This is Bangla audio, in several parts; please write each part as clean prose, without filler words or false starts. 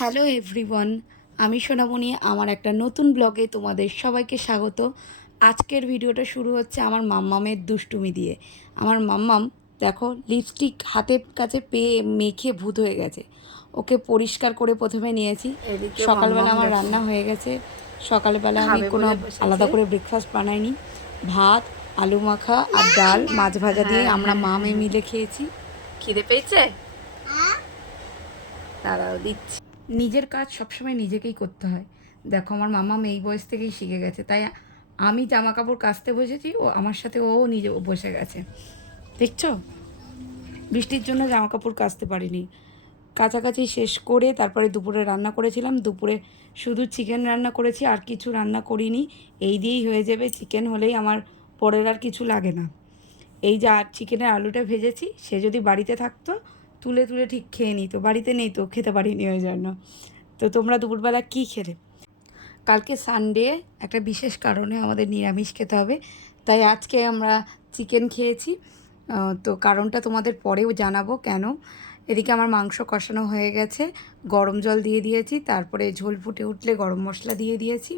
হ্যালো এভরিওয়ান, আমি সোনামণি। আমার একটা নতুন ব্লগে তোমাদের সবাইকে স্বাগত। আজকের ভিডিওটা শুরু হচ্ছে আমার মাম্মামের দুষ্টুমি দিয়ে। আমার মাম্মাম দেখো লিপস্টিক হাতের কাছে পেয়ে মেখে ভূত হয়ে গেছে। ওকে পরিষ্কার করে প্রথমে নিয়েছি। এদিকে সকালবেলা মাম্মাম আমার দেখো রান্না হয়ে গেছে। সকালবেলা আমি খাবে কোনো বলে বসেছে। আলাদা করে ব্রেকফাস্ট বানাইনি। ভাত, আলু মাখা আর ডাল, মাছ ভাজা দিয়ে আমরা মা মেয়ে মিলে খেয়েছি। খিদে পেয়েছে? দাঁড়াও দিচ্ছি। নিজের কাজ সবসময় নিজেকেই করতে হয়। দেখো আমার মামা এই বয়স থেকেই শিখে গেছে, তাই আমি জামা কাপড় কাচতে বসেছি, ও আমার সাথে ও নিজে বসে গেছে। দেখছো, বৃষ্টির জন্য জামা কাপড় কাচতে পারিনি। কাছাকাছি শেষ করে তারপরে দুপুরে রান্না করেছিলাম। দুপুরে শুধু চিকেন রান্না করেছি, আর কিছু রান্না করিনি। এই দিয়েই হয়ে যাবে। চিকেন হলেই আমার পরের আর কিছু লাগে না। এই যে আর চিকেনের আলুটা ভেজেছি, সে যদি বাড়িতে থাকতো তুলে তুলে ঠিক খেয়ে নিত। বাড়িতে নেই তো খেতে পারিনি ওই জন্য। তো তোমরা দুপুরবেলা কী খেলে? কালকে সানডে, একটা বিশেষ কারণে আমাদের নিরামিষ খেতে হবে, তাই আজকে আমরা চিকেন খেয়েছি। তো কারণটা তোমাদের পরেও জানাবো কেন। এদিকে আমার মাংস কষানো হয়ে গেছে, গরম জল দিয়ে দিয়েছি, তারপরে ঝোল ফুটে উঠলে গরম মশলা দিয়ে দিয়েছি।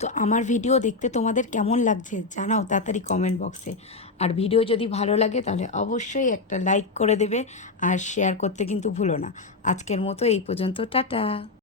তো আমার ভিডিও দেখতে তোমাদের কেমন লাগছে জানাও তাড়াতাড়ি কমেন্ট বক্সে। আর ভিডিও যদি ভালো লাগে তাহলে অবশ্যই একটা লাইক করে দেবে, আর শেয়ার করতে কিন্তু ভুলো না। আজকের মতো এই পর্যন্ত, টাটা।